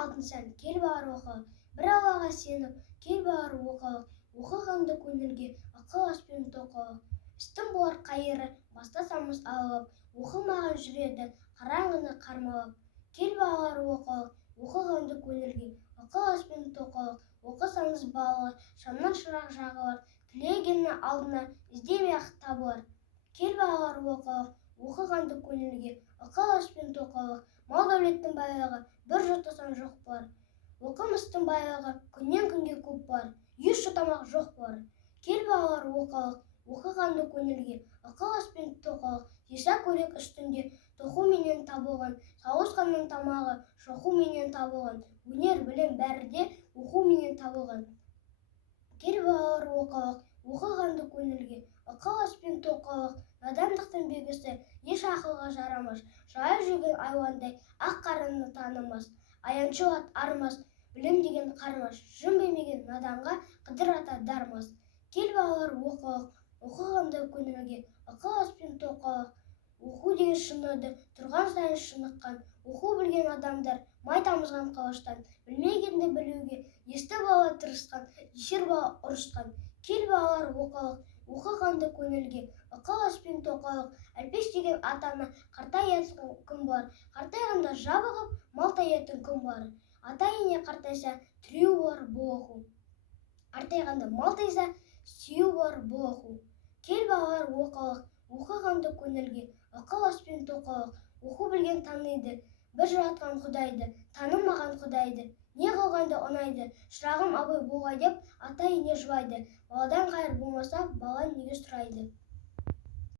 алтын сән, кел бағар оқылық. Бір Аллаға сеніп, кел бағар оқылық. Оқығанды көңілге ақыл аспен тоқылық. Істің болар қайыры, бастасамыз алып, оқылмаған жүреді қараңғыны қармалап. Кел бағар оқылық. Оқығанды көңілге ақыл аспен тоқылық. Оқысаңыз балалар, шамнан шырақ жағылар. Тілегенні алдына іздемей-ақ табылар. Кел бағар оқылық. Оқығанды көңілге ақыл аспен тоқылық. Мал дәулеттің байлығы бір жұтасаң жоқ болар. Оқымыстың байлығы күннен күнге көп болар. Еш жұтамақ жоқ болар. Кел бағар оқылық. Оқығанды көңілге ақыл аспен тоқылық. Жиса көрек үстінде тоқуменен табылған, сауысқанның тамағы шоқуменен табылған. Өнер білім бәрі де оқуменен табылған. Кел бағар оқылық. Оқығанды көңілге ақыл аспен тоқылық. Надандықтың белгісі еш ақылға жарамас. Жайып жүрген айуандай ақ қарынны танымас. Аяншыл ат армас, білім деген қармас. Жын білмеген наданға қыдыр ата дармас. Кел балалар оқылық. Оқығанды көңілге ақыл аспен тоқылық. Оқу деген шыныды тұрған сайын шыныққан. Оқу білген адамдар май тамызған қылыштан. Білмегенді білуге есті бала тырысқан, ешер бала ұрысқан. Кел балалар оқылық. Оқығанды көңілге ақыл аспен тоқылық. Әлпеш деген атаны қартаятын күн бар. Қартайғанда жабығып, мал таятын күн бар. Ата-ене қартайса, тіреу болар бұл оқу. Қартайғанда мал тайса, сүйеу болар бұл оқу. Кел балалар оқылық. Оқығанды көңілге ақыл аспен тоқылық. Оқу білген таниды, бір жаратқан Құдайды, танымаған Құдайды. Не қылғанды ұнайды, шырағым абай болғай деп ата-ене жылайды. Баладан қайыр болмаса, бала неге сұрайды?